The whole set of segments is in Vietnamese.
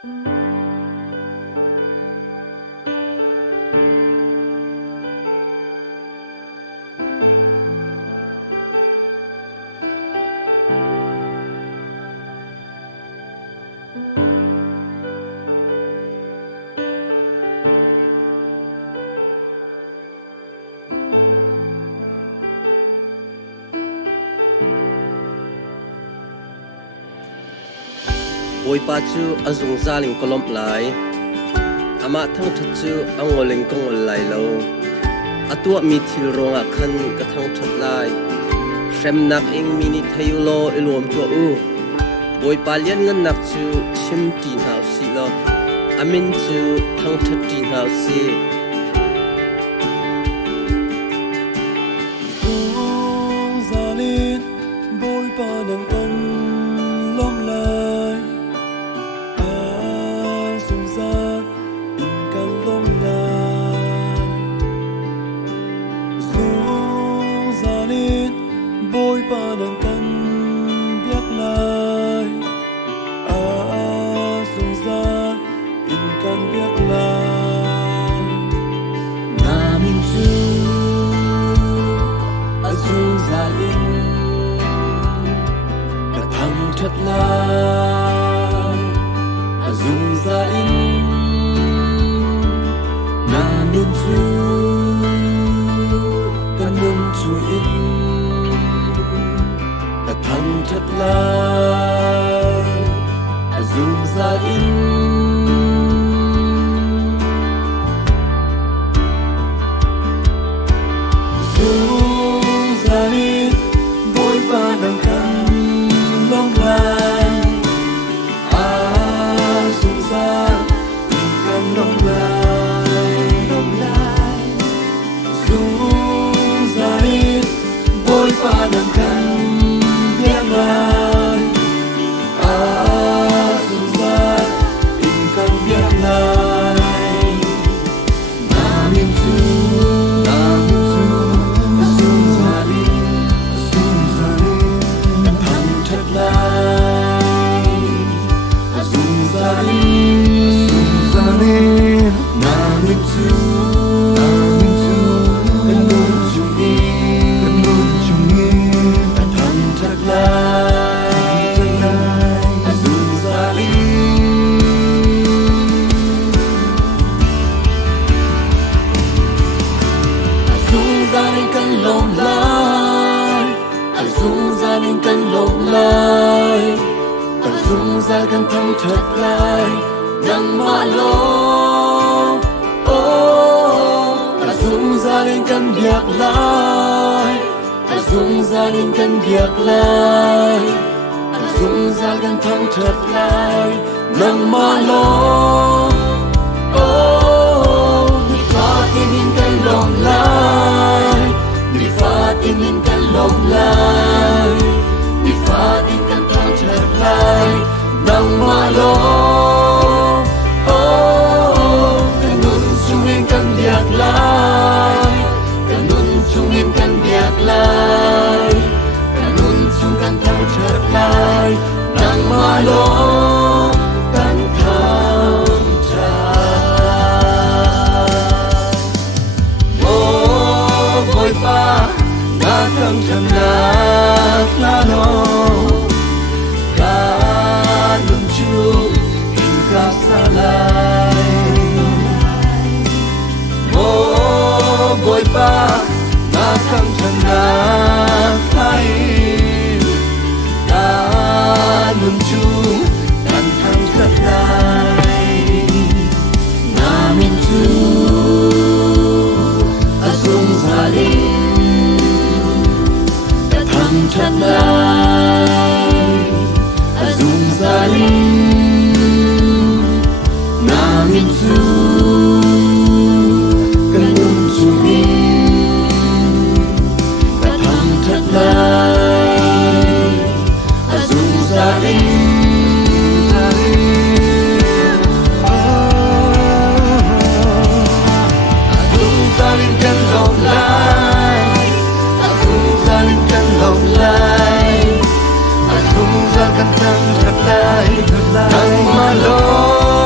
โอยปาจูอาซุงซาลิงกลมไหลอามาทั้งทัดจูอังวลิงกงวลไหลโลอาตัวมีทิลรงอาคันกระทั่งทัดไหลเข็มนักเองมินิทยุโลอิลวมตัวโอยปาเลียนเงินนักจูชิมตีนหาวสิโลอามินจูทั้งทัดตีนหาวสิซุงซาลินโอยปานังกันลมไหลbôi ba đằng cân biết lại sung ra in căn biết lại na min chu sung ra in cả thằng thật lại sung ra in na min chu cả nôm chu in thằng thật là dùng ra in dùng ra in bôi ba đằng cân lông lại dùng ra in cân lông lại dùng ra in bôi ba đằng cân lại dùng ra in căn biết lại na min chu dùng ra in thằng thật lại dùng ra in na min chu căn nôn chung in thằng thật lại dùng ra in căn lồng lại dùng ra in căn lồng lại dùng ra căn thằng thật lại nắng mà lô dùng ra in căn việc lại dùng ra in căn việc lại dùng ra căn thằng thật lại nắng mà lô đi pha tin in căn lồng lại đi pha tin in căn lồng lại đi pha tin căn thằng thật lại nắng mà lô căn nôn chung in căn việc lại căn nôn chung in căn việc lại căn nôn chung căn thằng thật lại nắng mà lô căn thằng bôi ba na thằng thằng la no ca nôn chung in ca sa lai bôi ba na thằng thằng la ca nôn chung căn thằng thật lại na min chu dùng ra in thằng thật lại dùng ra in na min chu căn nôn chung in thằng thật lại dùng ra in căn lồng lại dùng ra in căn lồng lại dùng ra căn thằng thật lại nắng mà lô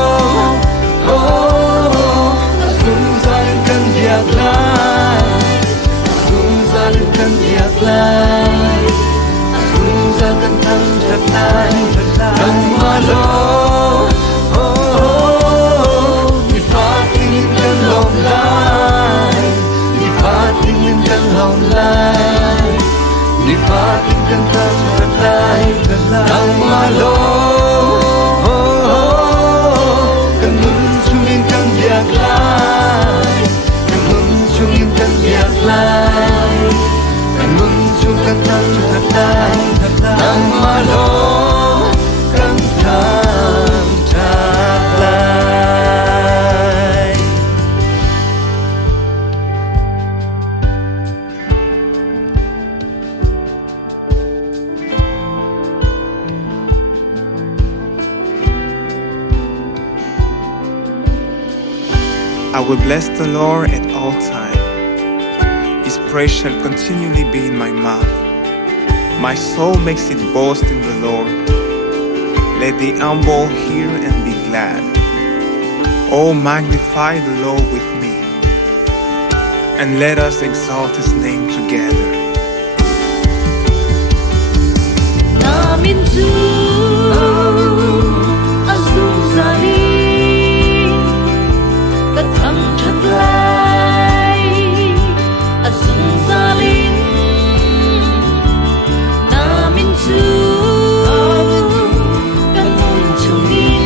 I will bless the Lord at all times. His praise shall continually be in my mouth. My soul makes its boast in the Lord. Let the humble hear and be glad. Oh, magnify the Lord with me, and let us exalt his name together. Namin Su Asung Saling Katang Chatlay Asung Saling Namin Su Kanun Chungin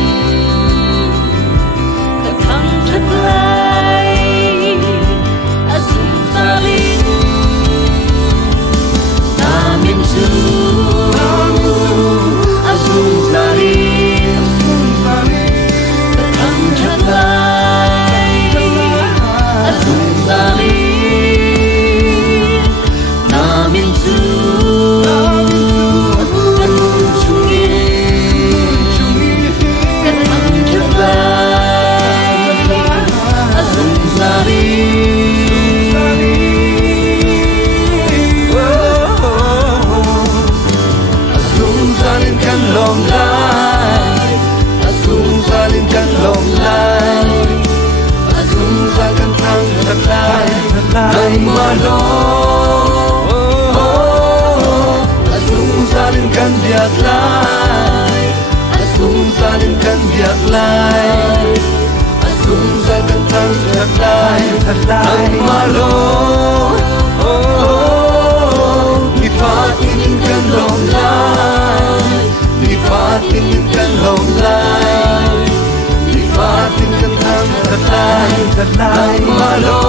Katang Chatlay Asung Saling Namin Su Asung Saling Katang Chatlay Asung Saling Namin Su Kanun Chungin Katang Chatlay Asung Asung salin kan long lai, asung salin kan long lai, asung salin kan thật lai, lai mà lo. Asung salin kan biak lai, asung salin kan biak lai, asung salin kan thật lai, lai mà lo. Ni fatin kan long lai, ni fatin kan long lai, ni fatin kan thang thật lai mà lo.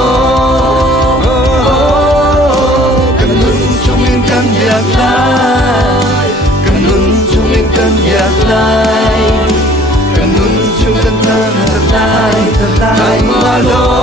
Kanun chungin kan biak lai, kanun chungin kan biak lai, kanun chung kan thang thật lai mà lo.